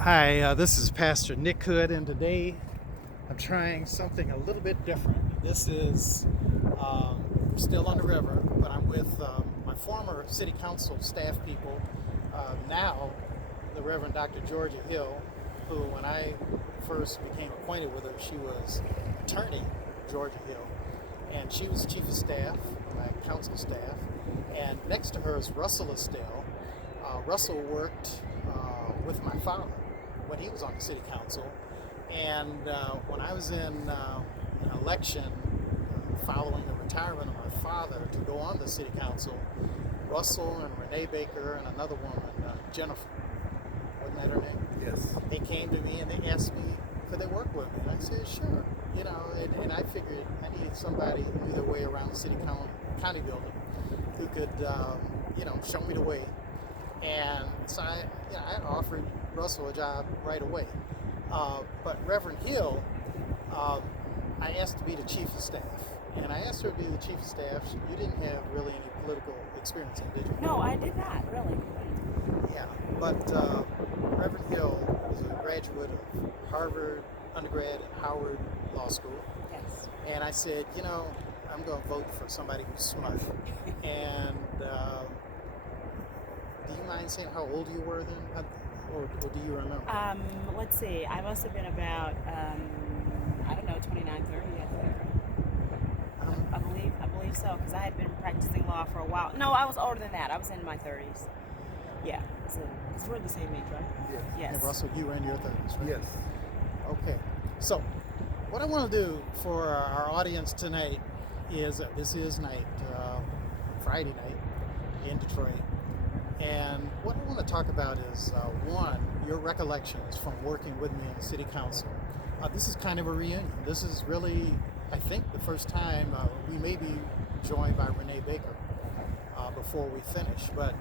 Hi, this is Pastor Nick Hood, and today I'm trying something a little bit different. This is still on the river, but I'm with my former city council staff people, now the Reverend Dr. Georgia Hill, who, when I first became acquainted with her, she was attorney Georgia Hill, and she was chief of staff, my council staff, and next to her is Russell Estill. Russell worked with my father when he was on the city council, and when I was in an election following the retirement of my father to go on the city council, Russell and Renee Baker and another woman, Jennifer, wasn't that her name? Yes. They came to me and they asked me could they work with me, and I said sure. And I figured I needed somebody who knew their way around the city county building, who could show me the way. And so I offered Russell a job right away. But Reverend Hill, I asked to be the chief of staff. And I asked her to be the chief of staff. You didn't have really any political experience in, did you? No, I did not, really. Yeah, but Reverend Hill was a graduate of Harvard undergrad and Howard Law School. Yes. And I said, I'm going to vote for somebody who's smart. And do you mind saying how old you were then? Or do you remember? Let's see. I must have been about, 29, 30, I believe so, because I had been practicing law for a while. No, I was older than that. I was in my 30s. Yeah, because we're the same age, right? Yes. And Russell, you were in your 30s, right? Yes. Okay. So, what I want to do for our audience tonight is this is Friday night in Detroit. And what I want to talk about is, one, your recollections from working with me in the city council. This is kind of a reunion. This is really, I think, the first time we may be joined by Renee Baker before we finish. But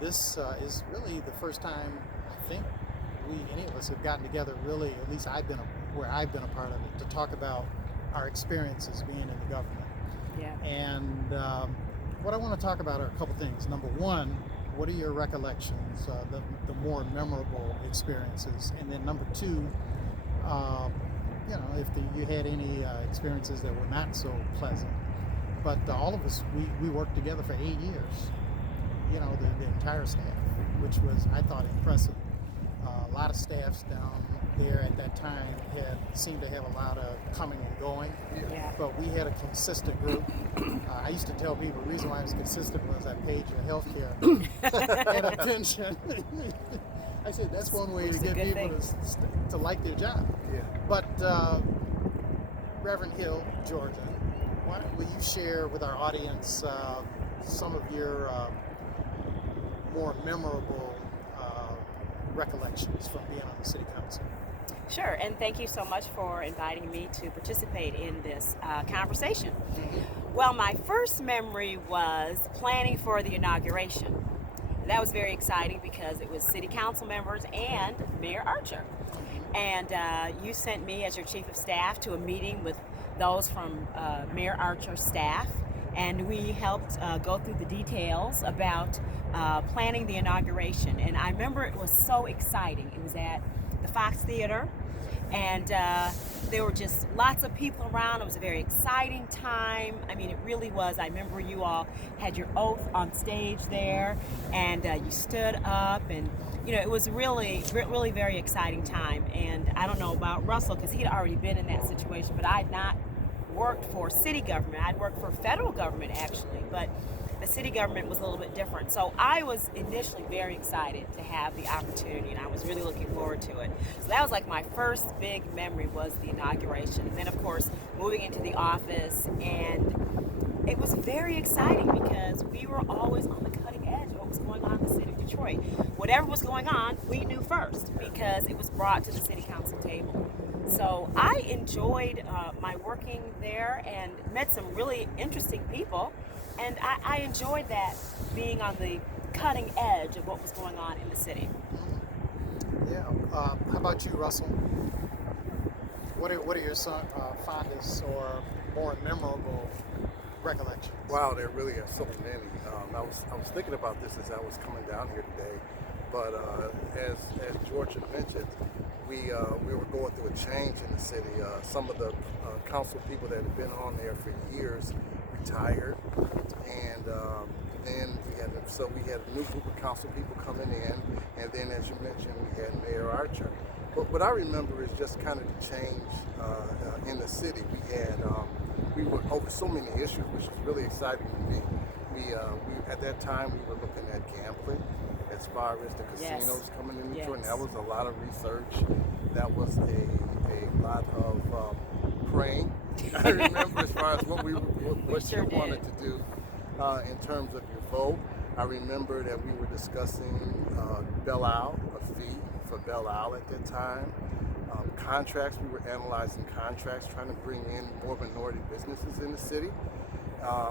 this is really the first time I think any of us have gotten together, really, at least where I've been a part of it, to talk about our experiences being in the government. Yeah. And what I want to talk about are a couple things. Number one, what are your recollections, the more memorable experiences? And then number two, if you had any experiences that were not so pleasant. But all of us, we worked together for 8 years, the entire staff, which was, I thought, impressive. A lot of staffs down there at that time seemed to have a lot of coming and going. Yeah. But we had a consistent group. I used to tell people the reason why I was consistent was I paid your health care and attention. I said that's one way to get people to like their job. Yeah. But Reverend Hill, Georgia, will you share with our audience some of your more memorable recollections from being on the city council? Sure, and thank you so much for inviting me to participate in this conversation. Mm-hmm. Well, my first memory was planning for the inauguration. And that was very exciting because it was city council members and Mayor Archer. And you sent me as your chief of staff to a meeting with those from Mayor Archer's staff, and we helped go through the details about planning the inauguration. And I remember it was so exciting. It was at the Fox Theater, and there were just lots of people around. It was a very exciting time. I mean, it really was. I remember you all had your oath on stage there, and you stood up, and it was really, really very exciting time. And I don't know about Russell, because he'd already been in that situation, but I'd not worked for city government. I'd worked for federal government, actually, but the city government was a little bit different. So I was initially very excited to have the opportunity, and I was really looking forward to it. So that was like my first big memory, was the inauguration. And then, of course, moving into the office, and it was very exciting because we were always on the cutting edge of what was going on in the city of Detroit. Whatever was going on, we knew first because it was brought to the city council table. So I enjoyed my working there and met some really interesting people. And I enjoyed that, being on the cutting edge of what was going on in the city. Yeah. How about you, Russell? What are your fondest or more memorable recollections? Wow, there really are so many. I was thinking about this as I was coming down here today, but as Fortune mentioned, we were going through a change in the city. Some of the council people that had been on there for years retired, and then we had a new group of council people coming in, and then, as you mentioned, we had Mayor Archer. But what I remember is just kind of the change in the city. We were over so many issues, which was really exciting to me. We at that time we were looking at gambling as far as the casinos coming in Detroit. And that was a lot of research. That was a lot of praying. I remember as far as what sure you wanted to do in terms of your vote. I remember that we were discussing Belle Isle, a fee for Belle Isle at that time. Contracts, we were analyzing contracts, trying to bring in more minority businesses in the city.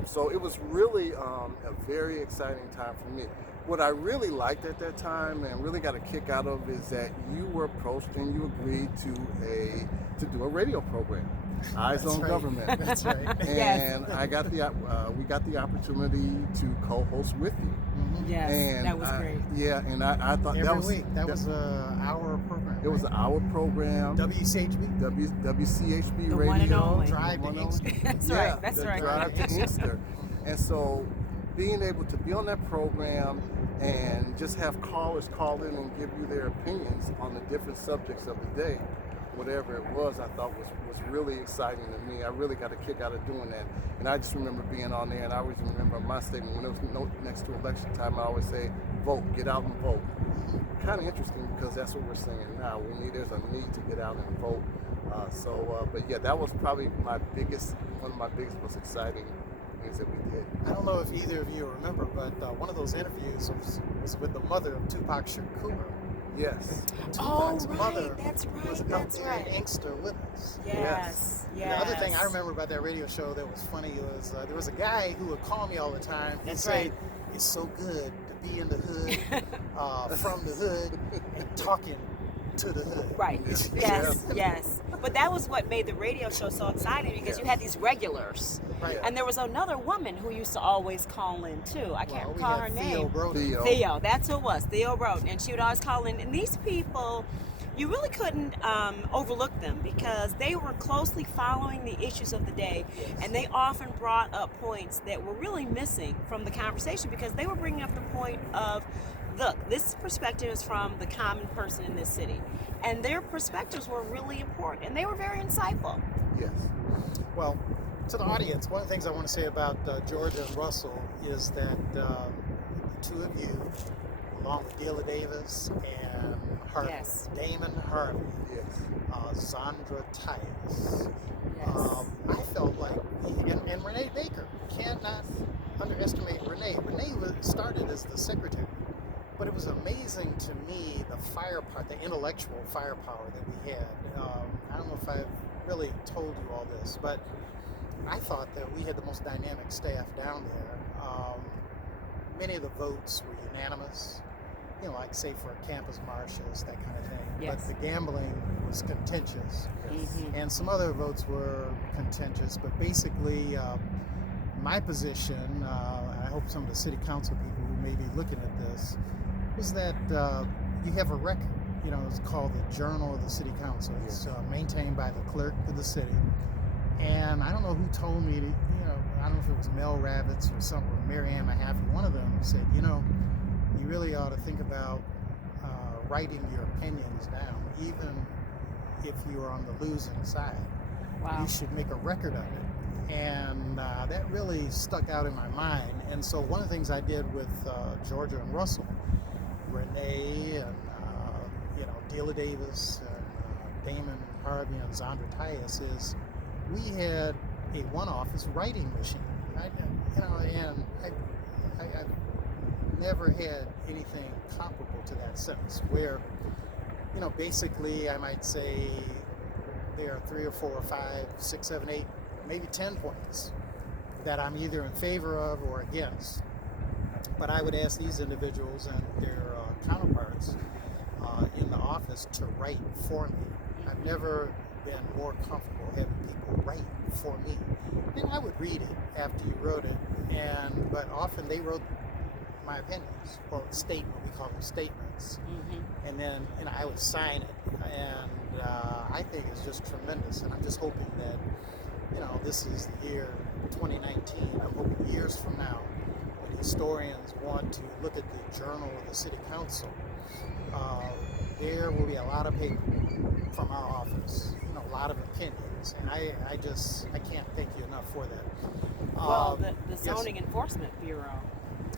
So it was really a very exciting time for me. What I really liked at that time and really got a kick out of is that you were approached and you agreed to do a radio program, Eyes on Government. That's right. And we got the opportunity to co-host with you. Mm-hmm. Yes, And that was great. Yeah, and I thought Every week. That was an hour program. It was an hour program. WCHB. WCHB The radio. one and only. Drive to Inkster. That's Yeah, right. That's the right. Drive to Inkster. And so being able to be on that program and just have callers call in and give you their opinions on the different subjects of the day, whatever it was, I thought was really exciting to me. I really got a kick out of doing that. And I just remember being on there, and I always remember my statement when it was next to election time, I always say, vote, get out and vote. Kind of interesting because that's what we're saying now. There's a need to get out and vote. But yeah, that was probably one of my biggest, most exciting things that we did. I don't know if either of you remember, but one of those interviews was with the mother of Tupac Shakur. Yes. Tupac's right. mother That's right. was up That's there right. in Inkster with us. Yes. And the other thing I remember about that radio show that was funny was there was a guy who would call me all the time. He'd That's say, right. "It's so good to be in the hood, from the hood, and talking to the hood." Right. Yeah. Yes. But that was what made the radio show so exciting because you had these regulars. Right. And there was another woman who used to always call in too. I can't We recall had her Theo name. Brody. Theo, that's who it was. Theo Broden. And she would always call in. And these people, you really couldn't overlook them because they were closely following the issues of the day. And they often brought up points that were really missing from the conversation because they were bringing up the point of, look, this perspective is from the common person in this city. And their perspectives were really important. And they were very insightful. Yes. Well, to the audience, one of the things I want to say about Georgia and Russell is that the two of you, along with Dela Davis and Harvey, Yes. Damon Harvey, Yes. Zandra Tias, Yes. I felt like, and Renee Baker, cannot underestimate Renee. Renee started as the secretary, but it was amazing to me the firepower, the intellectual firepower that we had. I don't know if I've really told you all this, but I thought that we had the most dynamic staff down there. Many of the votes were unanimous, like say for campus marches, that kind of thing. Yes. But the gambling was contentious. Yes. And some other votes were contentious, but basically my position, and I hope some of the city council people who may be looking at this, was that you have a record. It's called the Journal of the City Council. It's maintained by the clerk of the city. And I don't know who told me to, I don't know if it was Mel Ravitz or something, or Mary Ann Mahaffey, one of them said, you really ought to think about writing your opinions down, even if you're on the losing side. Wow. You should make a record of it. And that really stuck out in my mind. And so one of the things I did with Georgia and Russell, Renee and Dela Davis and Damon Harvey and Zandra Tias, is we had a one-office writing machine. And I've never had anything comparable to that since, where, basically I might say there are 3 or 4 or 5, 6, 7, 8, maybe 10 points that I'm either in favor of or against. But I would ask these individuals and their counterparts in the office to write for me. I've never been more comfortable having people write for me. And I would read it after you wrote it, but often they wrote my opinions, or statement. We call them statements. Mm-hmm. And then I would sign it, and I think it's just tremendous. And I'm just hoping that this is the year 2019. I'm hoping years from now, when historians want to look at the journal of the city council, there will be a lot of paper from our office, a lot of opinions, and I can't thank you enough for that. Well, the Yes. Zoning Enforcement Bureau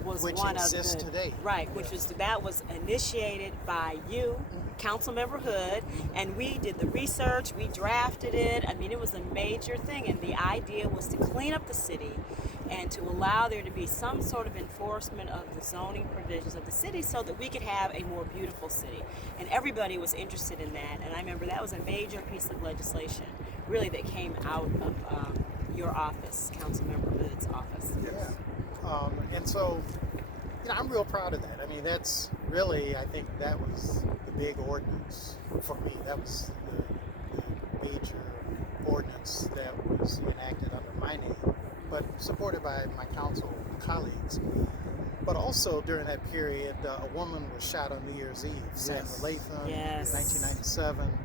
was Which one of exists the today. right, which Yes. that was initiated by you, Councilmember Hood, and we did the research, we drafted it. I mean, it was a major thing, and the idea was to clean up the city and to allow there to be some sort of enforcement of the zoning provisions of the city so that we could have a more beautiful city. And everybody was interested in that, and I remember that was a major piece of legislation, really, that came out of your office, Councilmember Hood's office. Yeah. And so, I'm real proud of that. I mean, that's really, I think that was the big ordinance for me. That was the major ordinance that was enacted under my name, but supported by my council colleagues. But also during that period, a woman was shot on New Year's Eve, Sandra Latham, Yes. in 1997,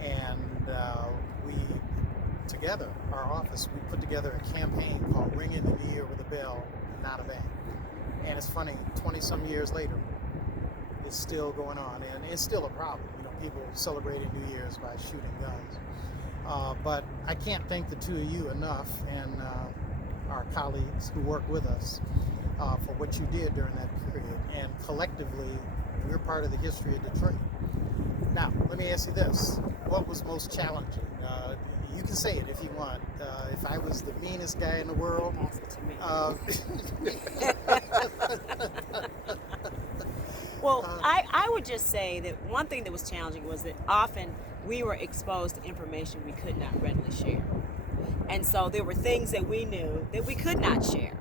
and we together, our office, we put together a campaign called Ring in the New Year with a Bell and Not a Bang. And it's funny, 20-some years later, it's still going on, and it's still a problem. People celebrating New Year's by shooting guns. But I can't thank the two of you enough, and our colleagues who work with us, for what you did during that period. And collectively, we're part of the history of Detroit. Now, let me ask you this. What was most challenging? You can say it if you want. If I was the meanest guy in the world, Pass it to me. Well, I would just say that one thing that was challenging was that often we were exposed to information we could not readily share. And so there were things that we knew that we could not share,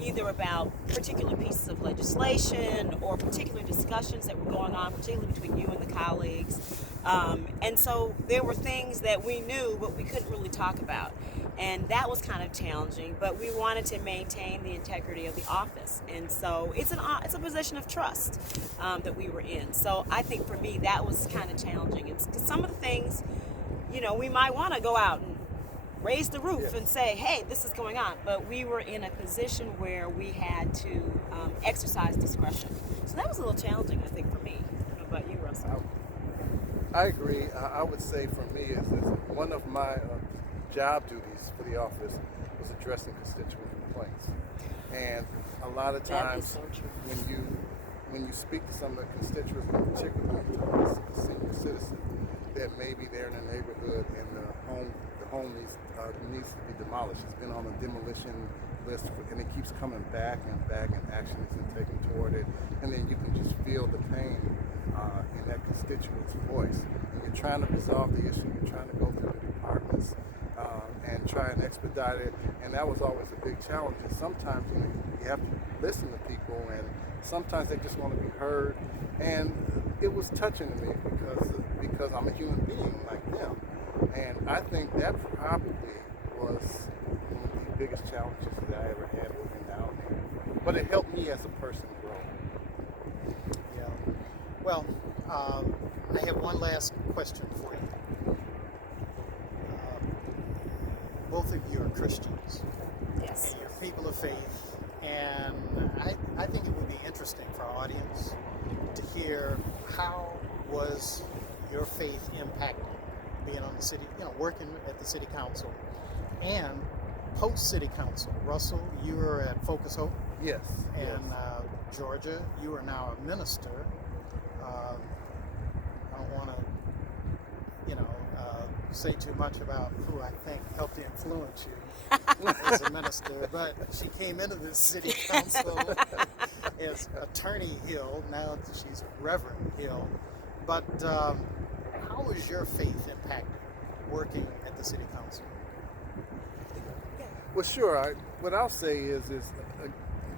either about particular pieces of legislation or particular discussions that were going on, particularly between you and the colleagues. And so there were things that we knew, but we couldn't really talk about. And that was kind of challenging, but we wanted to maintain the integrity of the office. And so it's a position of trust that we were in. So I think for me, that was kind of challenging. It's 'cause some of the things, we might want to go out and raise the roof and say, hey, this is going on. But we were in a position where we had to exercise discretion. So that was a little challenging, I think, for me. How about you, Russell? I agree. I would say for me, is one of my job duties for the office was addressing constituent complaints. And a lot of That times is so true. when you speak to some of the constituents, particularly the senior citizen, that maybe they're in a neighborhood and the home needs to be demolished. It's been on a demolition list, and it keeps coming back, and action isn't taken toward it. And then you can just feel the pain in that constituent's voice. And you're trying to resolve the issue. You're trying to go through the departments and try and expedite it. And that was always a big challenge. And sometimes you have to listen to people, and sometimes they just want to be heard. And it was touching to me because I'm a human being like them. And I think that probably was one of the biggest challenges that I ever had working down there. But it helped me as a person grow. Yeah. Well, I have one last question for you. Both of you are Christians. Yes. And you're people of faith. And I think it would be interesting for our audience to hear how was your faith impacted being on the city, working at the city council and post city council. Russell, you were at Focus Hope. Yes. And Georgia, you are now a minister. I don't want to, say too much about who I think helped to influence you as a minister, but she came into the city council as Attorney Hill. Now she's Reverend Hill. But how was your faith impacted working at the city council? Well, sure. What I'll say is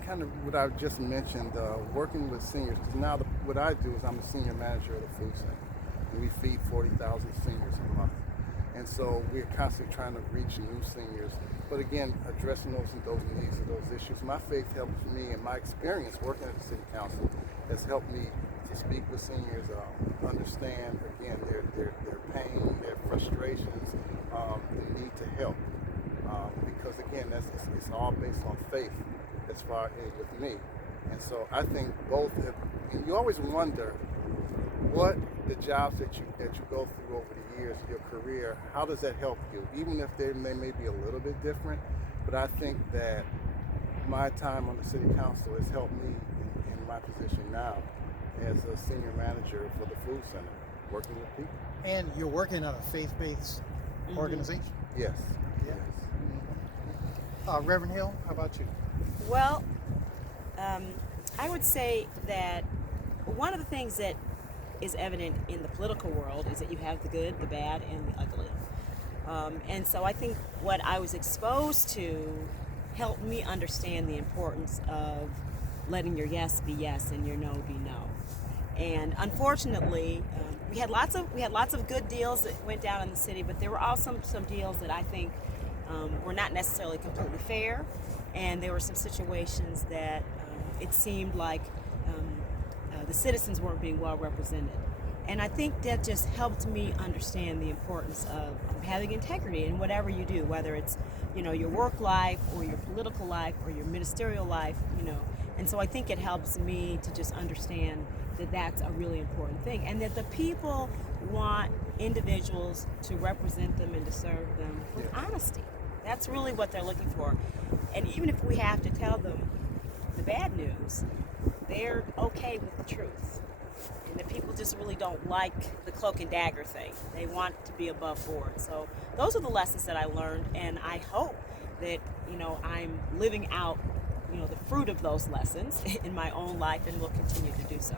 kind of what I just mentioned, working with seniors. Because now what I do is I'm a senior manager of the food center, and we feed 40,000 seniors a month. And so we're constantly trying to reach new seniors. But again, addressing those needs and those issues. My faith helps me, and my experience working at the city council has helped me to speak with seniors, understand again their pain, their frustrations, the need to help. Because again, it's all based on faith as far as with me. And so I think both have, and you always wonder what the jobs that you go through over the years, your career, how does that help you? Even if they may be a little bit different, but I think that my time on the city council has helped me in my position now as a senior manager for the food center, working with people. And you're working on a faith-based organization? Yes. Yeah. Yes. Reverend Hill, how about you? Well, I would say that one of the things that is evident in the political world is that you have the good, the bad, and the ugly. And so I think what I was exposed to helped me understand the importance of letting your yes be yes and your no be no. And unfortunately, we had lots of good deals that went down in the city, but there were also some deals that I think were not necessarily completely fair, and there were some situations that it seemed like the citizens weren't being well represented. And I think that just helped me understand the importance of having integrity in whatever you do, whether it's, your work life or your political life or your ministerial life, And so I think it helps me to just understand that that's a really important thing, and that the people want individuals to represent them and to serve them with honesty. That's really what they're looking for. And even if we have to tell them the bad news, they're okay with the truth. And the people just really don't like the cloak and dagger thing. They want to be above board. So those are the lessons that I learned, and I hope that, I'm living out, the fruit of those lessons in my own life, and will continue to do so.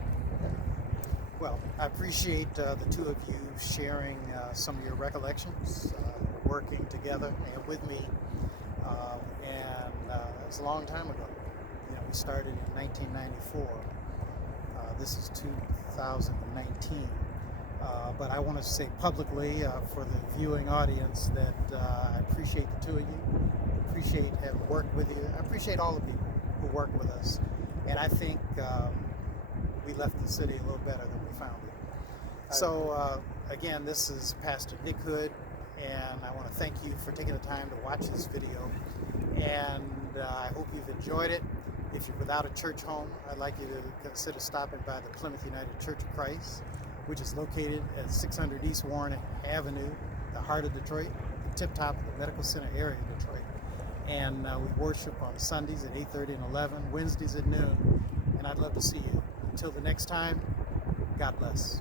Well, I appreciate the two of you sharing some of your recollections, working together and with me. And it was a long time ago. We started in 1994. This is 2019. But I want to say publicly for the viewing audience that I appreciate the two of you. Appreciate having worked with you. I appreciate all the people who work with us. And I think we left the city a little better than we found it. So again, this is Pastor Nick Hood, and I want to thank you for taking the time to watch this video. And I hope you've enjoyed it. If you're without a church home, I'd like you to consider stopping by the Plymouth United Church of Christ, which is located at 600 East Warren Avenue, the heart of Detroit, the tip top of the Medical Center area of Detroit. And we worship on Sundays at 8:30 and 11, Wednesdays at noon, and I'd love to see you. Until the next time, God bless.